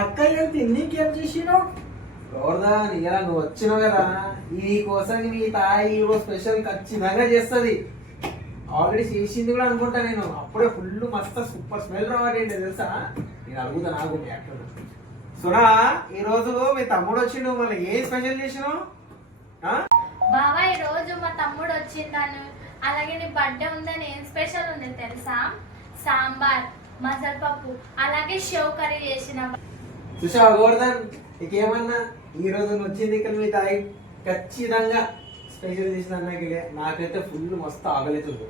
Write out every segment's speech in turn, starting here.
అక్క ఏం తిన్నీకేం చేసినావు? గౌరదాన్ ఇలా నువ్వు వచ్చినావు కదా, ఈ కోసం నీ తాయి ఈరోజు స్పెషల్ ఖచ్చితంగా చేస్తుంది. ఆల్రెడీ చేసింది కూడా అనుకుంటా నేను. అప్పుడే ఫుల్ మస్తు సూపర్ స్మెల్ రావాలండి తెలుసా. నేను అడుగుతా నాకు మీ అక్కడ సునా, ఈ రోజు మీ తమ్ముడు వచ్చిండు, మళ్ళీ ఏం స్పెషల్ చేసినావు? బావా ఈ రోజు మా తమ్ముడు వచ్చిందాను, అలాగే నీ బర్త్డే ఉందని ఏం స్పెషల్ ఉంది తెలుసా? సాంబార్, మసాలా పప్పు, అలాగే షో కర్రీ చేసిన. చూసావా గోవర్ధన్, నీకేమన్నా ఈ రోజు నువ్వు వచ్చింది ఇక్కడ మీ తాయి ఖచ్చితంగా స్పెషల్ చేసిన అన్నకి. నాకైతే ఫుల్ మస్తు ఆకలితుంది.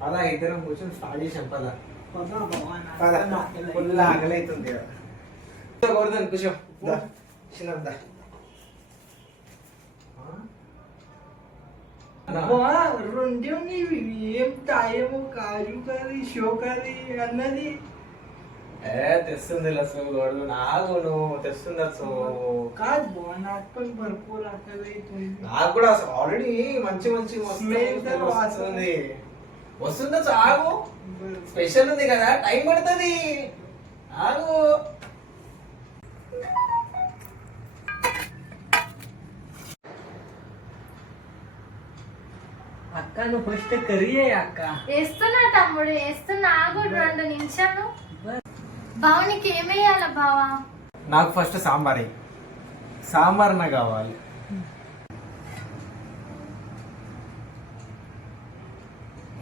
పదా ఇద్దరం కూర్చొని స్టార్ట్ చేసాం. పదా ఫుల్ ఆకలితుంది గోవర్ధన్, కూర్చో. చిన్నదా రెండు ఏం తాయేమో కాజు కర్రీ షో కర్రీ అన్నది. తెస్తుంది లసు గోడు, నాకు నువ్వు తెస్తుంది లసు. కాదు బా, నాకు पण भरपूर ఆకలి అవుతుంది. నాకు కూడా ఆల్రెడీ మంచి మంచి వస్తుంది. వస్తుందా ఆగు, స్పెషల్ ఉంది కదా, టైం పడుతుంది ఆగు. అక్క నువ్వు ఫస్ట్ కర్రీ అక్క. వేస్తున్నా తమ్ముడు, వేస్తున్నా, ఆగు 2 నిమిషాలు. బావ నీకు ఏమేయాల బావా? నాకు ఫస్ట్ సాంబార్ అయ్యి, సాంబార్ నాకు కావాలి.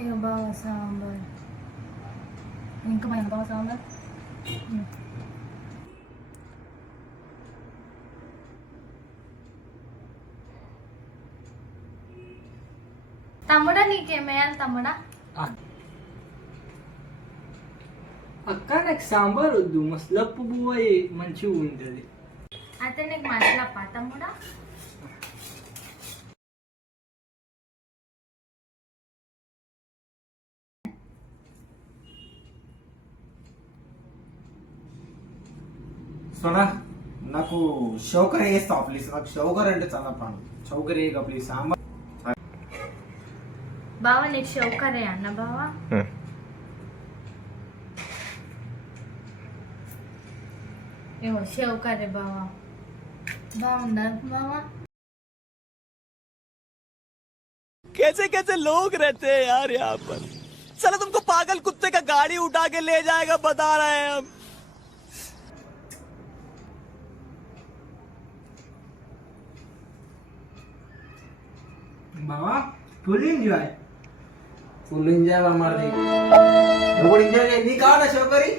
ఇక బావా సాంబార్, ఇంకా మన బావ సాంబార్. తమ్ముడా నీకేమేయాలి తమ్ముడా? అక్క నాకు సాంబార్ వద్దు, మసలప్పు బువ్వ మంచిగా ఉంటుంది. అయితే నీకు మసాలా తమ్ముడా? సోనా, నాకు షౌకర్ వేస్తావు ప్లీజ్. నాకు షౌకర్ అంటే చాలా ప్రాణం. షౌకర్ వేయక ప్లీజ్. సాంబార్ బావా నీకు షౌకరే అన్న బావా. ఏమో షౌకరే బావా, బాగుందా బావా? कैसे कैसे लोग रहते हैं यार यहाँ पर। चलो तुमको पागल कुत्ते का गाड़ी उठा के ले जाएगा, बता रहे हैं हम। బావా ఫుల్ ఎంజాయ్. ఫుల్ ఎంజాయ్ అమ్మది. నువ్వు ఎంజాయ్ చేయి. నీ కావాలా షౌకరి?